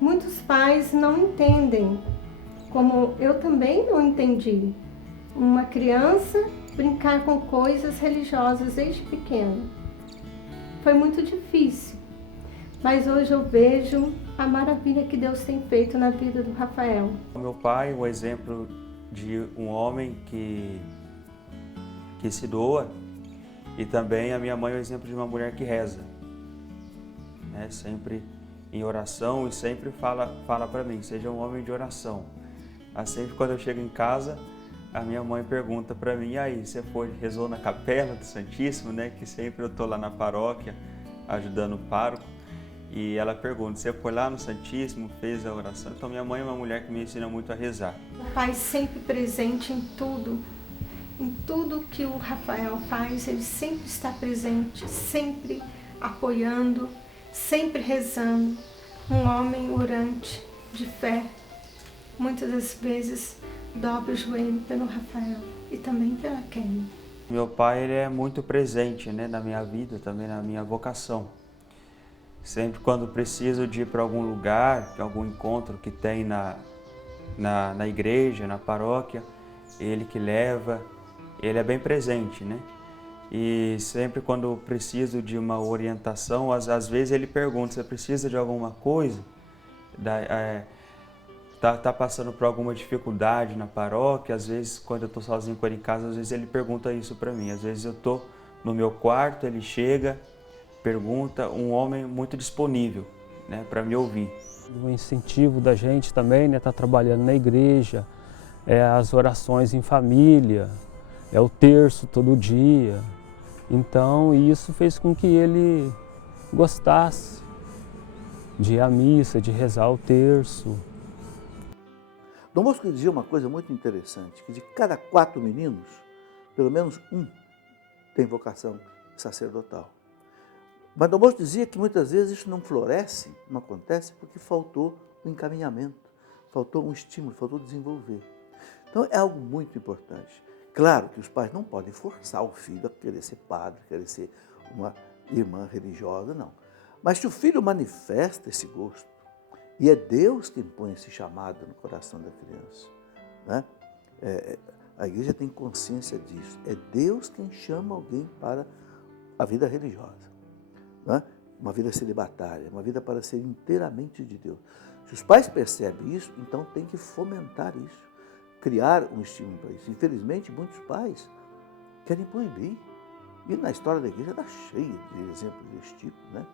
Muitos pais não entendem, como eu também não entendi, uma criança brincar com coisas religiosas desde pequena. Foi muito difícil, mas hoje eu vejo a maravilha que Deus tem feito na vida do Rafael. O meu pai, o exemplo de um homem que se doa, e também a minha mãe, o exemplo de uma mulher que reza, né? Sempre em oração, e sempre fala para mim, seja um homem de oração. Sempre quando eu chego em casa, a minha mãe pergunta para mim, e aí, você rezou na capela do Santíssimo, né? Que sempre eu estou lá na paróquia ajudando o pároco. E ela pergunta, você foi lá no Santíssimo, fez a oração? Então minha mãe é uma mulher que me ensina muito a rezar. O pai sempre presente em tudo que o Rafael faz, ele sempre está presente, sempre apoiando, sempre rezando. Um homem orante, de fé, muitas das vezes dobra o joelho pelo Rafael e também pela Kelly. Meu pai, ele é muito presente, né, na minha vida, também na minha vocação. Sempre quando preciso de ir para algum lugar, algum encontro que tem na igreja, na paróquia, ele que leva, ele é bem presente, né? E sempre quando preciso de uma orientação, às vezes ele pergunta, você precisa de alguma coisa? Tá passando por alguma dificuldade na paróquia, às vezes quando eu estou sozinho com ele em casa, às vezes ele pergunta isso para mim. Às vezes eu estou no meu quarto, ele chega, pergunta, um homem muito disponível, né, para me ouvir. O incentivo da gente também, né, tá trabalhando na igreja, as orações em família, o terço todo dia. Então isso fez com que ele gostasse de ir à missa, de rezar o terço. Dom Bosco dizia uma coisa muito interessante, que de cada 4 meninos, pelo menos um tem vocação sacerdotal. Mas Dom Bosco dizia que muitas vezes isso não floresce, não acontece, porque faltou um encaminhamento, faltou um estímulo, faltou desenvolver. Então é algo muito importante. Claro que os pais não podem forçar o filho a querer ser padre, querer ser uma irmã religiosa, não. Mas se o filho manifesta esse gosto, e é Deus quem põe esse chamado no coração da criança, né? A igreja tem consciência disso. É Deus quem chama alguém para a vida religiosa, né? Uma vida celibatária, uma vida para ser inteiramente de Deus. Se os pais percebem isso, então tem que fomentar isso, criar um estímulo para isso. Infelizmente, muitos pais querem proibir. E na história da igreja está cheia de exemplos desse tipo, né?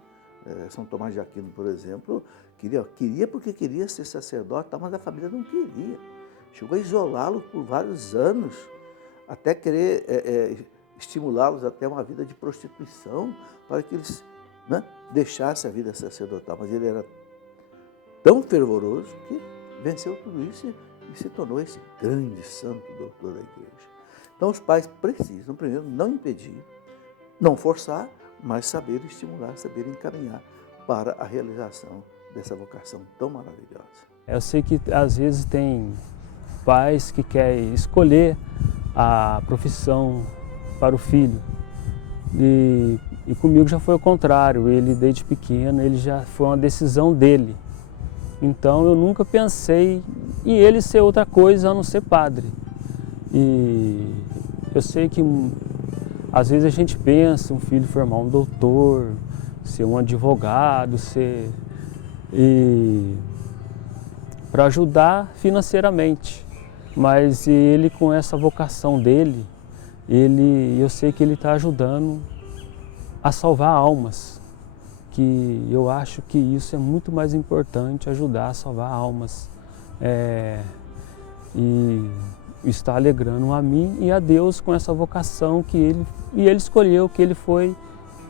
São Tomás de Aquino, por exemplo, queria porque queria ser sacerdote, mas a família não queria. Chegou a isolá-los por vários anos, até querer estimulá-los até uma vida de prostituição, para que eles, né, deixassem a vida sacerdotal. Mas ele era tão fervoroso que venceu tudo isso e se tornou esse grande santo doutor da igreja. Então os pais precisam, primeiro, não impedir, não forçar, mas saber estimular, saber encaminhar para a realização dessa vocação tão maravilhosa. Eu sei que às vezes tem pais que querem escolher a profissão para o filho. E comigo já foi o contrário, ele desde pequeno, ele já foi uma decisão dele. Então eu nunca pensei em ele ser outra coisa a não ser padre. E eu sei que às vezes a gente pensa um filho formar um doutor, ser um advogado, para ajudar financeiramente. Mas ele, com essa vocação dele, eu sei que ele está ajudando a salvar almas. Que eu acho que isso é muito mais importante, ajudar a salvar almas. E está alegrando a mim e a Deus com essa vocação que ele escolheu, que ele foi,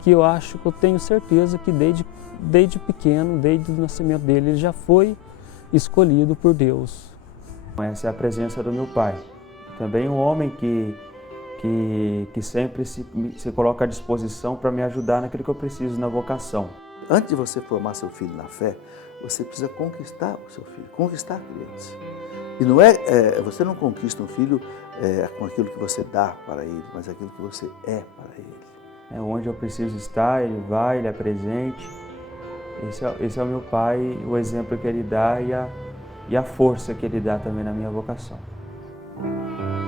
que eu acho que eu tenho certeza que desde pequeno, desde o nascimento dele, ele já foi escolhido por Deus. Essa é a presença do meu pai. Também um homem que sempre se coloca à disposição para me ajudar naquilo que eu preciso na vocação. Antes de você formar seu filho na fé, você precisa conquistar o seu filho, conquistar a criança. E não você não conquista um filho com aquilo que você dá para ele, mas aquilo que você é para ele. Onde eu preciso estar, ele vai, ele é presente. Esse é o meu pai, o exemplo que ele dá e a força que ele dá também na minha vocação.